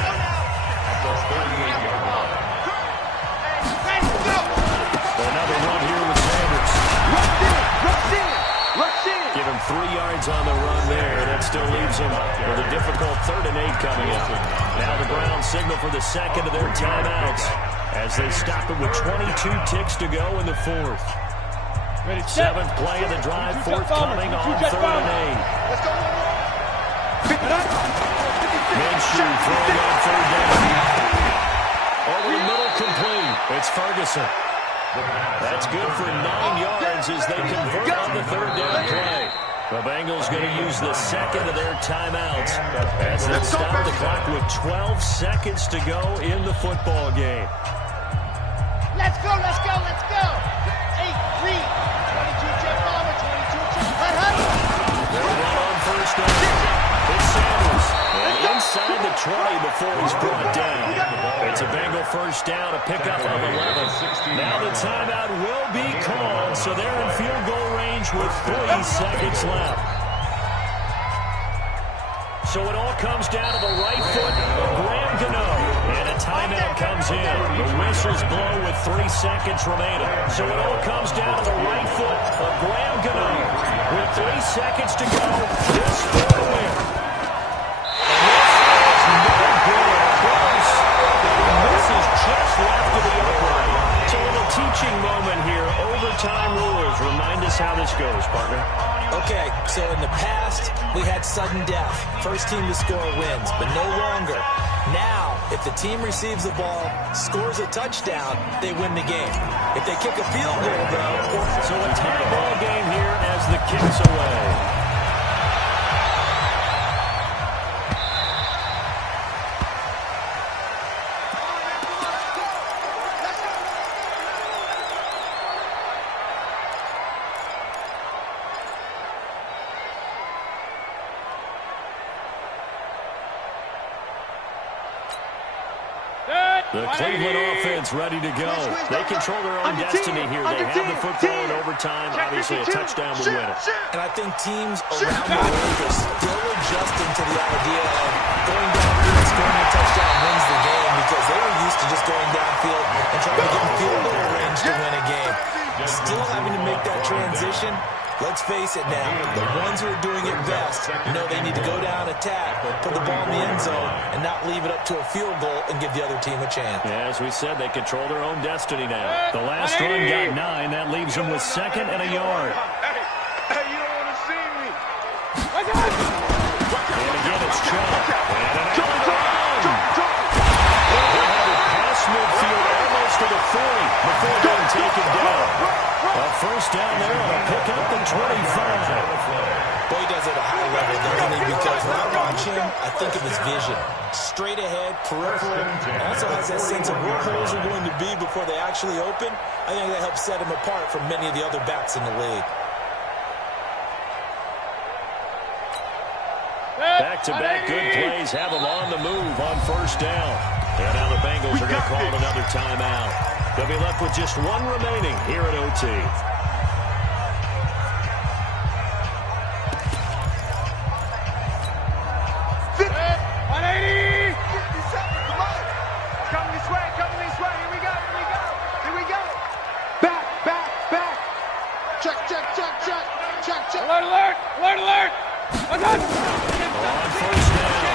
Another run here with Sanders. Give him 3 yards on the run there. That still leaves him with a difficult 3rd and 8 coming up. Now the Browns signal for the second of their timeouts as they stop it with 22 ticks to go in the 4th. 7th play of the drive, forthcoming on 3rd and 8. Minshew throwing on 3rd down. Over the middle, complete. It's Ferguson. That's good for 9 yards as they convert on the 3rd down play. The Bengals going to use the second of their timeouts as they stop the clock with 12 seconds to go in the football game. Let's go, let's go, let's go. 8-3. 22 Jeff Palmer, 22 Jeff Hunt. They're run on 1st down. It's Sanders. And inside the 20 before he's brought down. It's a Bengal first down, a pickup of 11. Now the timeout will be called, so they're in field goal range with 3 seconds left. So it all comes down to the right foot of Graham Gano. And a timeout comes in. The whistles blow with 3 seconds remaining. So it all comes down to the right foot of Graham Gano. With 3 seconds to go, this for the win. Just left of the upright. So a little teaching moment here. Overtime rules. Remind us how this goes, partner. Okay, so in the past, we had sudden death. First team to score wins, but no longer. Now, if the team receives the ball, scores a touchdown, they win the game. If they kick a field goal, though... So a tie ball game here as the kick's away. The Cleveland offense ready to go. They control their own destiny here. They have the football in overtime. Obviously, a touchdown would win it. And I think teams around the league are still adjusting to the idea of going downfield and scoring a touchdown wins the game because they were used to just going downfield and trying to get in field goal range to win a game. Still having to make that transition. Let's face it now, the ones who are doing it best know they need to go down, attack, put the ball in the end zone, and not leave it up to a field goal and give the other team a chance. Yeah, as we said, they control their own destiny now. The last run got 9. That leaves them with 2nd and a yard. Hey, you don't want to see me. And again, it's Chubb. And an alley run. He'll have it past midfield almost to the 40 before going taken down. A first down there on a pickup at 25. Boy, he does it at a high level, doesn't he? Because when I watch him, I think of his vision. Straight ahead, peripheral. Also has that sense of where holes are going to be before they actually open. I think that helps set him apart from many of the other backs in the league. Back-to-back good plays have them on the move on first down. And now the Bengals are going to call another timeout. They'll be left with just one remaining here at OT. Alert! Alert! Alert! On first down.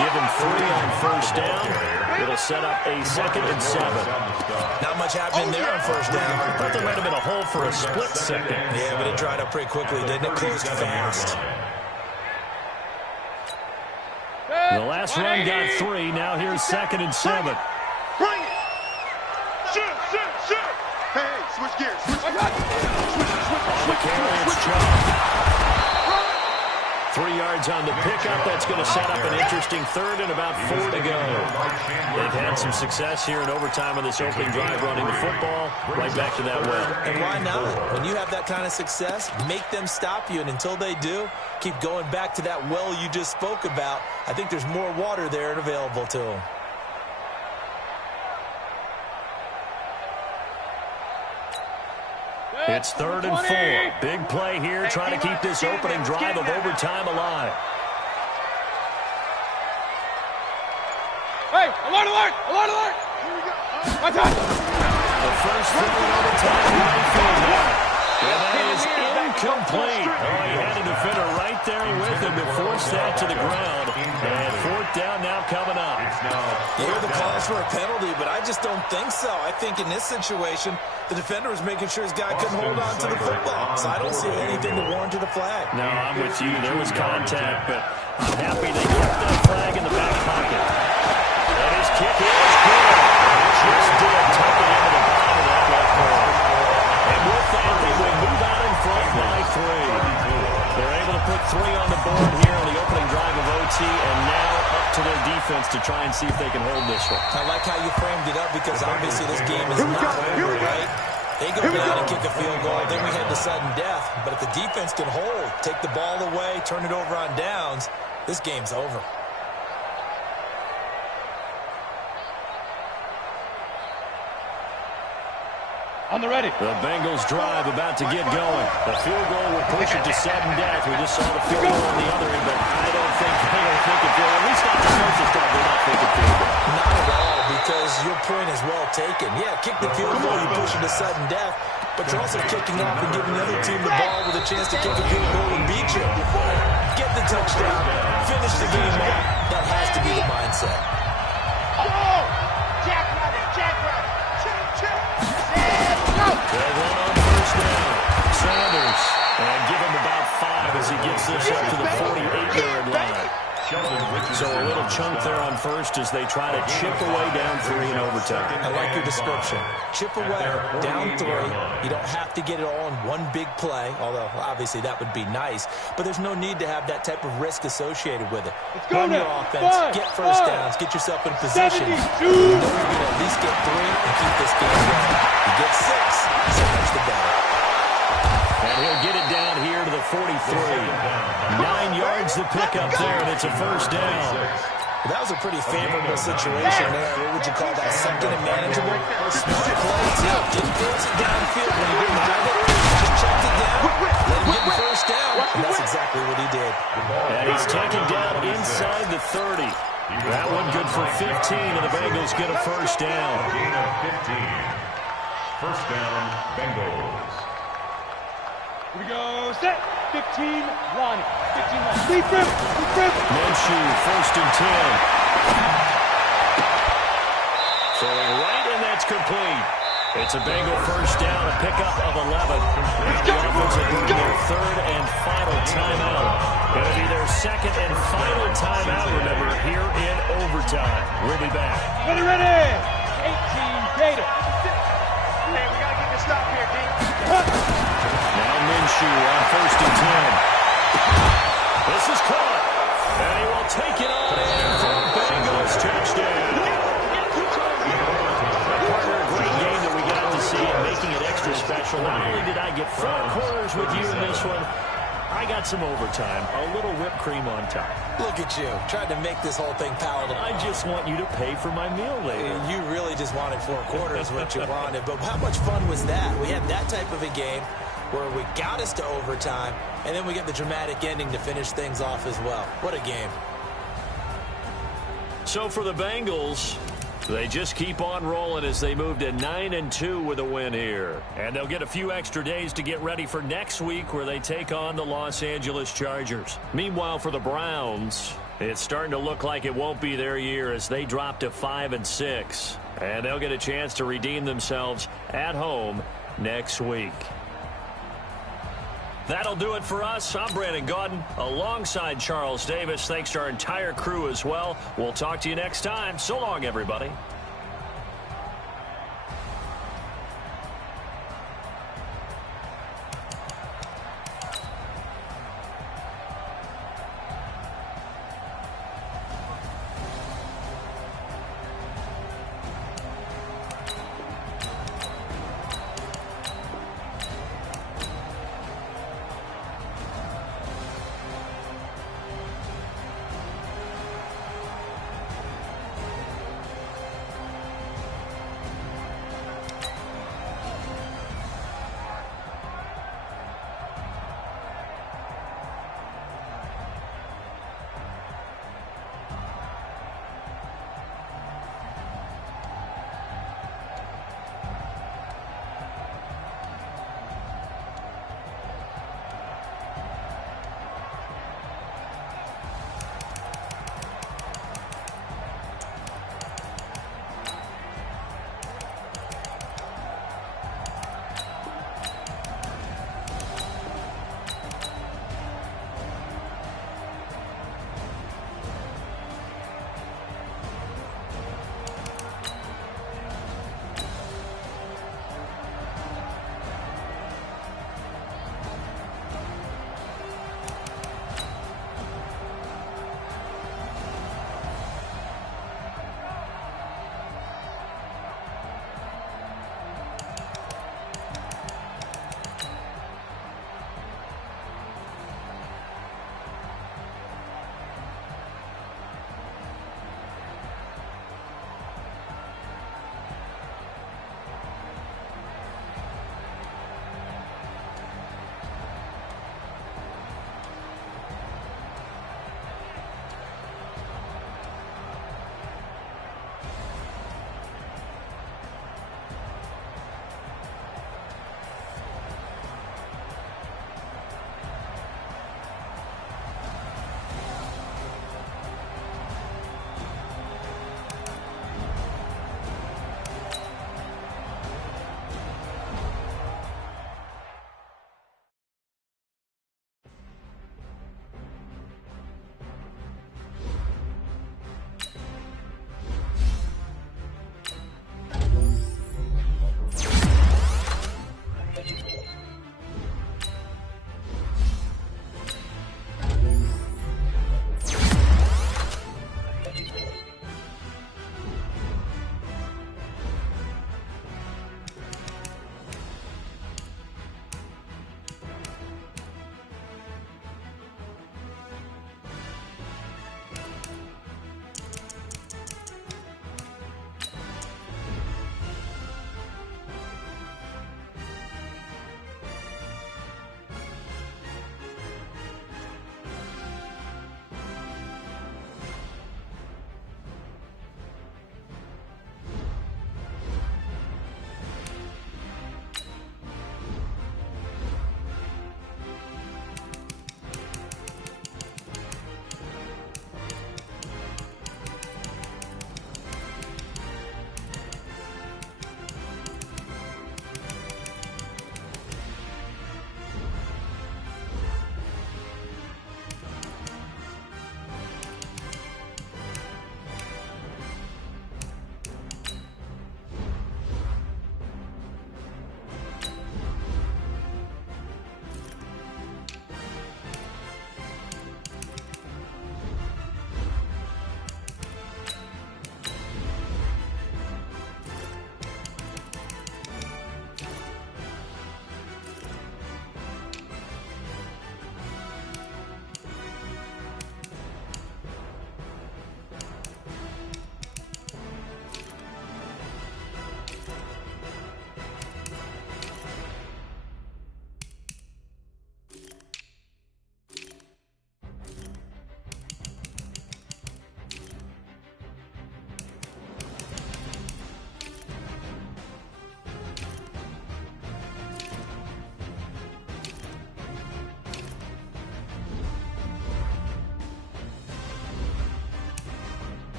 Give him 3 on first down. It'll set up a 2nd and 7. Not much happening there on first down. I thought there might have been a hole for a split second. Yeah, but it dried up pretty quickly, didn't it? Closed fast. The last run got 3. Now here's 2nd and 7. Bring it! Shoot! Hey, switch gears. Switch. On the carry, it's Chubb. 3 yards on the pickup. That's going to set up an interesting 3rd and about 4 to go. They've had some success here in overtime on this opening drive running the football. Right back to that well. And why not? When you have that kind of success, make them stop you. And until they do, keep going back to that well you just spoke about. I think there's more water there and available to them. It's 3rd and 4. Big play here, trying to keep this opening drive of overtime alive. Hey, alert, alert, alert, alert! Watch out! The first throw in overtime, right field now. And that is incomplete. Oh, he had a defender right there with him to force that to the ground. And 4th down now coming up. You hear the calls for a penalty, but I just don't think so. I think in this situation, the defender was making sure his guy couldn't hold on to the football. So I don't see anything to warrant to the flag. No, I'm with you. There was contact, but I'm happy they kept that flag in the back pocket. And his kick is good. Just did tuck it into the bottom of that left corner. And with that, they will move out in front by 3. They're able to put 3 on the board here on the opening drive of OT, and now up to their defense to try and see if they can hold this one. I like how you framed it up because obviously this game is not over, right? They go down and kick a field goal, then we head to sudden death. But if the defense can hold, take the ball away, turn it over on downs, this game's over. On the ready. The Bengals drive about to get going. The field goal will push it to sudden death. We just saw the field goal on the other end, but I don't think they're thinking field goal. At least not the surface drive. They're not thinking field goal. Not at all, because your point is well taken. Yeah, kick the field goal, you push it to sudden death, but you're also kicking off and giving the other team the ball with a chance to kick a field goal and beat you. Get the touchdown, finish the game off. That has to be the mindset. They'll run on first down. Sanders, and give him about 5 as he gets this up to the 48-yard line. So a little chunk there on first as they try to chip away down 3 in overtime. I like your description. Chip away, down 3. You don't have to get it all in one big play, although obviously that would be nice. But there's no need to have that type of risk associated with it. Run your offense, get first downs, get yourself in position. You know you're going to at least get 3 and keep this game going. You get 6, so much the better. And he'll get it down here to the 43. 9 yards to pick up there, and it's a first down. Well, that was a pretty favorable situation there. What would you call that? 2nd and manageable? Smart play, too. Didn't force it downfield when he didn't have it. Just checked it down, let him get the first down, and that's exactly what he did. And he's taken down inside the 30. That one good for 15, and the Bengals get a first down. Gain of 15. First down, Bengals. Here we go, set. 15, Ronnie. 15, Ronnie. Deep rip. Minshew, 1st and 10. Throwing right, and that's complete. It's a Bengal first down, a pickup of 11. And the offense will bring their 3rd and final timeout. It'll be their 2nd and final timeout, remember, here in overtime. We'll be back. Ready. 18, Tater. Man, we got to get this stop here, D. Now Minshew on 1st and 10. This is caught. And he will take it on in for a Bengals touchdown. Partner, a great game that we got to see and making it extra special. Not only did I get 4 quarters with you in this one, I got some overtime, a little whipped cream on top. Look at you, trying to make this whole thing palatable. I just want you to pay for my meal later. You really just wanted 4 quarters, what you wanted. But how much fun was that? We had that type of a game where we got us to overtime, and then we get the dramatic ending to finish things off as well. What a game. So for the Bengals, they just keep on rolling as they move to 9-2 with a win here. And they'll get a few extra days to get ready for next week where they take on the Los Angeles Chargers. Meanwhile, for the Browns, it's starting to look like it won't be their year as they drop to 5-6. And they'll get a chance to redeem themselves at home next week. That'll do it for us. I'm Brandon Gaudin alongside Charles Davis. Thanks to our entire crew as well. We'll talk to you next time. So long, everybody.